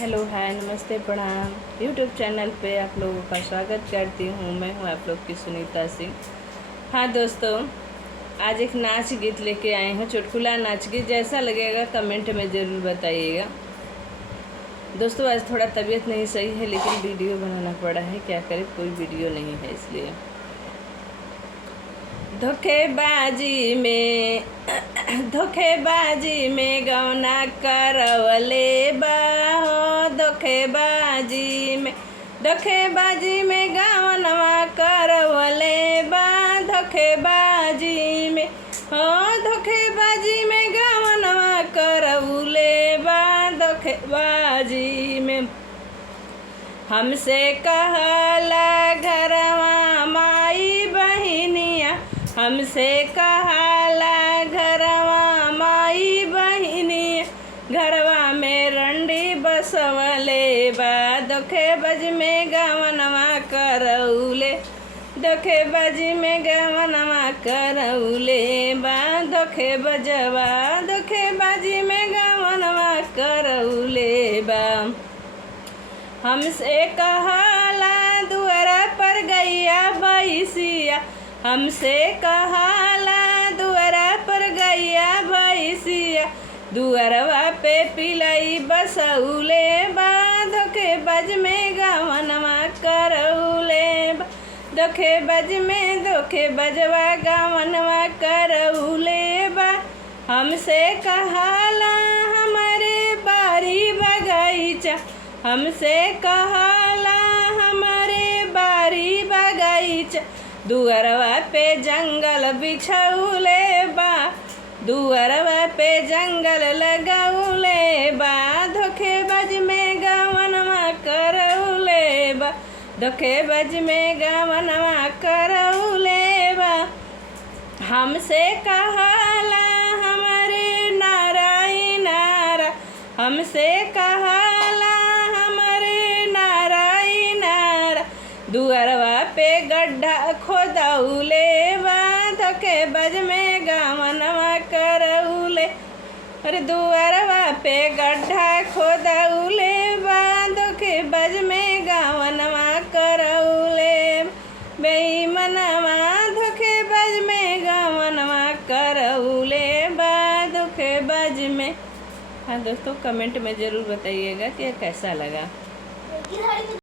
Hello hi नमस्ते प्रणाम। YouTube channel पे आप लोगों का स्वागत करती हूँ। मैं हूँ आप लोग की सुनीता सिंह। हाँ दोस्तों, आज एक नाच गीत लेके आए हैं, चुटकुला नाच गीत। जैसा लगेगा कमेंट में ज़रूर बताइएगा। दोस्तों आज थोड़ा तबीयत नहीं सही है, लेकिन वीडियो बनाना पड़ा है, क्या करें, कोई वीडियो नहीं है इसलिए। धोखेबाजी में गौना करवले बा हो। धोखेबाजी में गौनवा करवले बा। धोखेबाजी में गौनवा करवले बा। धोखेबाजी में हमसे कहला घरवा माई बहिनिया। हमसे कहला घरवा माई बहिनिया। घरवा में रंडी बसवले बा। धोखेबाज में गवनवा करौले। धोखेबाजी में गवनवा करौले बा। धोखेबाजी में गवनवा करौले बा। हमसे कहला दुआरा पर गैया भैंसिया। हमसे कहला दुआरा पर गैया भैंसिया। दुआरवा पे पिलाई बसौले बा। धोखेबाज में गवनवा करौले बा। धोखेबाजवा गवनवा करौले बा। हमसे कहला हमारे बारी बगीचा। हमसे कहला हमारे बारी बगीचा। दुआरवा पे जंगल बिछौले बा। दुआरवा पे जंगल लगौले बा। धोखेबाज में गवनवा करौले बा। धोखेबाज में गवनवा करौले बा। हमसे कहला हमारे नाराई नारा। हमसे कहला दुआरवा पे गड्ढा खोदौले बा। धोखेबाज में गवनवा करौले। अरे दुआरवा पे गड्ढा खोदौले बा। धोखेबाज में गवनवा करौले। बेईमनवा धोखेबाज में गवनवा करौले बा। धोखेबाज में। हाँ दोस्तों, कमेंट में ज़रूर बताइएगा कि कैसा लगा।